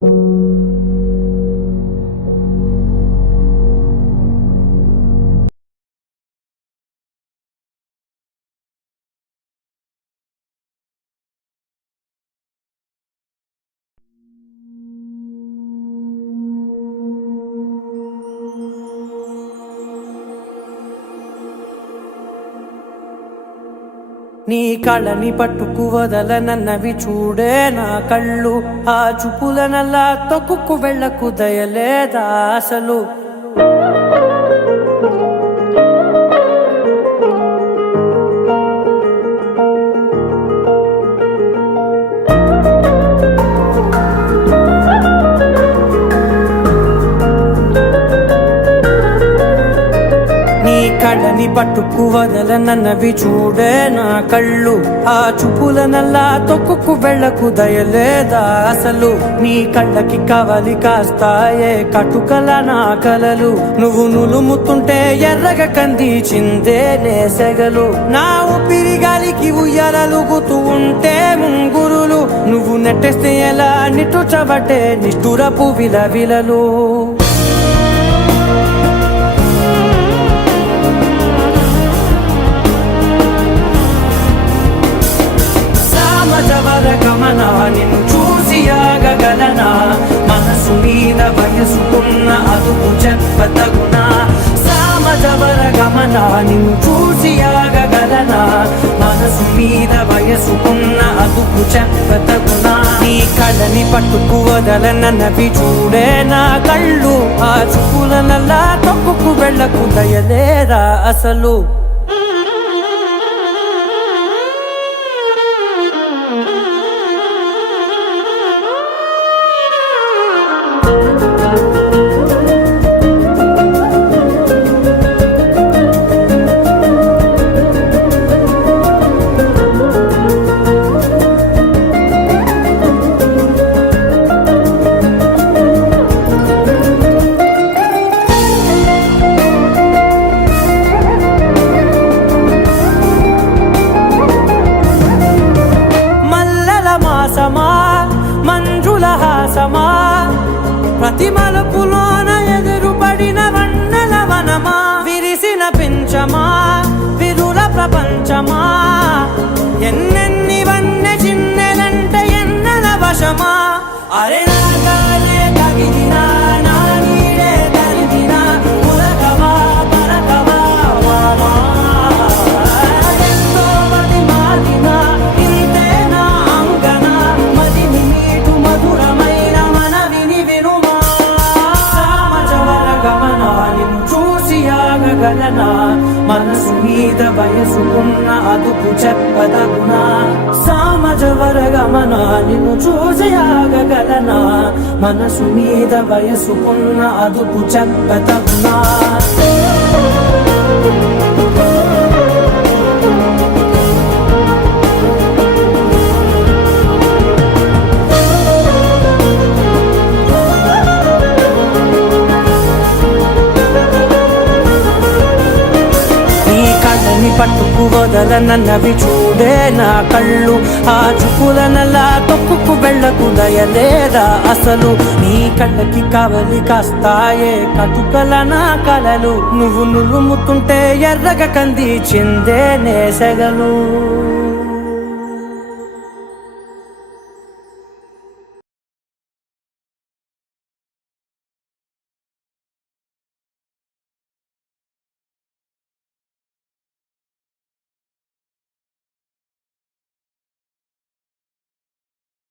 నీ కళ్ళని పట్టుకు వదలనన్నవి చూడే నా కళ్ళు, ఆ చూపులనల్లా తొక్కుకు వెళ్ళకు దయలేదా అసలు. కళ్ళని పట్టుకు వదలనన్నవి చూడే నా కళ్ళు, ఆ చూపులనల్లా తొక్కుకు వెళ్ళకు దయలేదా అసలు. నీ కళ్ళకి కవలి కాస్తాయే కటుకల నా కలలు, నువ్వు నులుముతుంటే ఎర్రగ కందిచిందే నేసెగలు. నా ఊపిరి గాలికి ఉయ్యాలలుగుతూ ఉంటే ముంగురులు, నువ్వు నెట్టేస్తే ఎలా నిట్టుచబట్టే నిష్ఠురపు విలవిలలు. గమనా నిన్ను చూసి ఆగగలనా, మనసు మీద వయసుకున్న అదుపు చెప్పతగునా. సామజవర గమనా నిన్ను చూసి ఆగగలనా, మనసు మీద వయసుకున్న అదుపు చెప్పతగునా. నీ కళ్ళని పట్టుకు వదలనన్నవి చూడే నా కళ్ళు, ఆ చూపులనల్లా తొక్కుకు వెళ్ళకు దయలేరా అసలు. మంజుల హాసమా, ప్రతి మలుపులోన ఎదురుపడిన వన్నెల వనమా, విరిసిన పించమా విరుల ప్రపంచమా, ఎన్నెన్ని వన్నె చిన్నెలంటే ఎన్నెల వశమా. అరే నాగాలే కవిదినా, నా నీడే తరిదినా, ఉలకవా పరకవా వామా, ఎంతో మది మాదినా ఇంతేనా అంగన, మదిని మీటు మధురమైన మనవిని వినుమా. సామజవర గమనా నిన్ను చూసి ఆగగలనా, మనసు మీద వయసుకున్న అదుపు చెప్పదగునా. సామజవర గమనా నిన్ను చూసి ఆగగలనా, మనసు మీద వయసుకున్న అదుపు చెప్పదగునా. పట్టుకు వదలనన్నవి చూడే నా కళ్ళు, ఆ చూపులనల్లా తొక్కుకు వెళ్ళకు దయలేదా అసలు. నీ కళ్ళకి కవలి కాస్తాయే కటుకల నా కలలు, నువ్వు నులుముతుంటే ఎర్రగ కందిచిందే నేసెగలు.